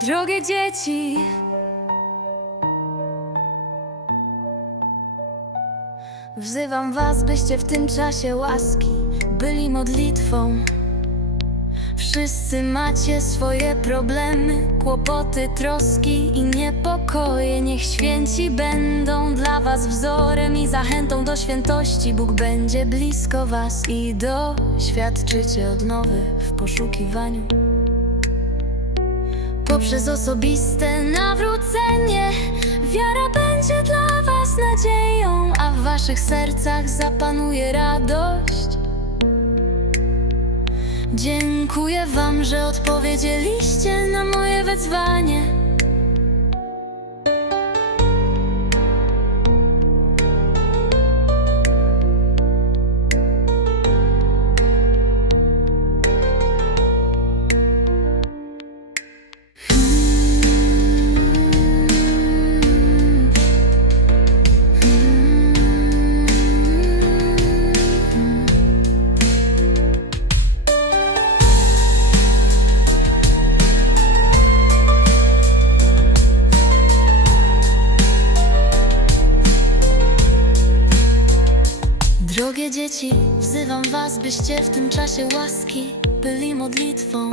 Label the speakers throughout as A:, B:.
A: Drogie dzieci, wzywam was, byście w tym czasie łaski byli modlitwą. Wszyscy macie swoje problemy, kłopoty, troski i niepokoje. Niech święci będą dla was wzorem i zachętą do świętości. Bóg będzie blisko was i doświadczycie odnowy w poszukiwaniu. Poprzez osobiste nawrócenie. Wiara będzie dla was nadzieją A w waszych sercach zapanuje radość. Dziękuję wam, że odpowiedzieliście na moje wezwanie Drogie dzieci, wzywam was, byście w tym czasie łaski byli modlitwą.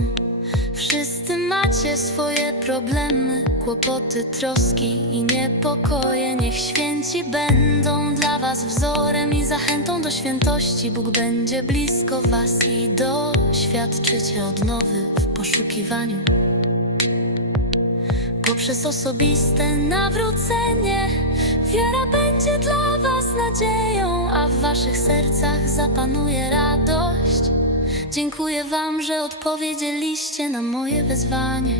A: Wszyscy macie swoje problemy, kłopoty, troski i niepokoje. Niech święci będą dla was wzorem i zachętą do świętości. Bóg będzie blisko was i doświadczycie odnowy w poszukiwaniu. Poprzez osobiste nawrócenie Wiara będzie dla was nadzieją A w waszych sercach zapanuje radość. Dziękuję wam, że odpowiedzieliście na moje wezwanie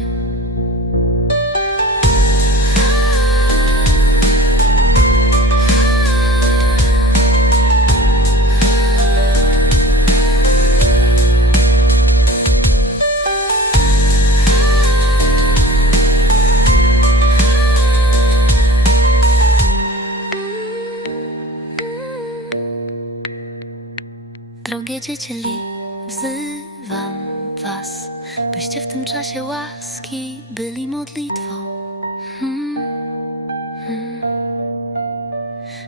A: Drogie dzieci, wzywam was, byście w tym czasie łaski byli modlitwą. Hmm, hmm.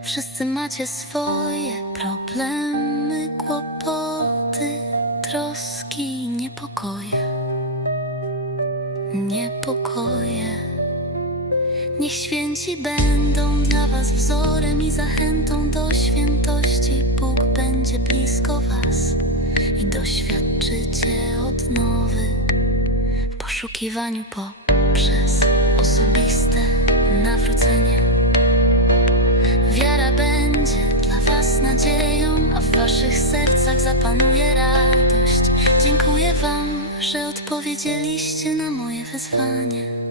A: Wszyscy macie swoje problemy, kłopoty, troski niepokoje. Niepokoje. Niech święci będą dla was wzorem i zachętą do świętości. Bóg będzie blisko was i doświadczycie odnowy w poszukiwaniu poprzez osobiste nawrócenie. Wiara będzie dla was nadzieją, a w waszych sercach zapanuje radość. Dziękuję wam, że odpowiedzieliście na moje wezwanie.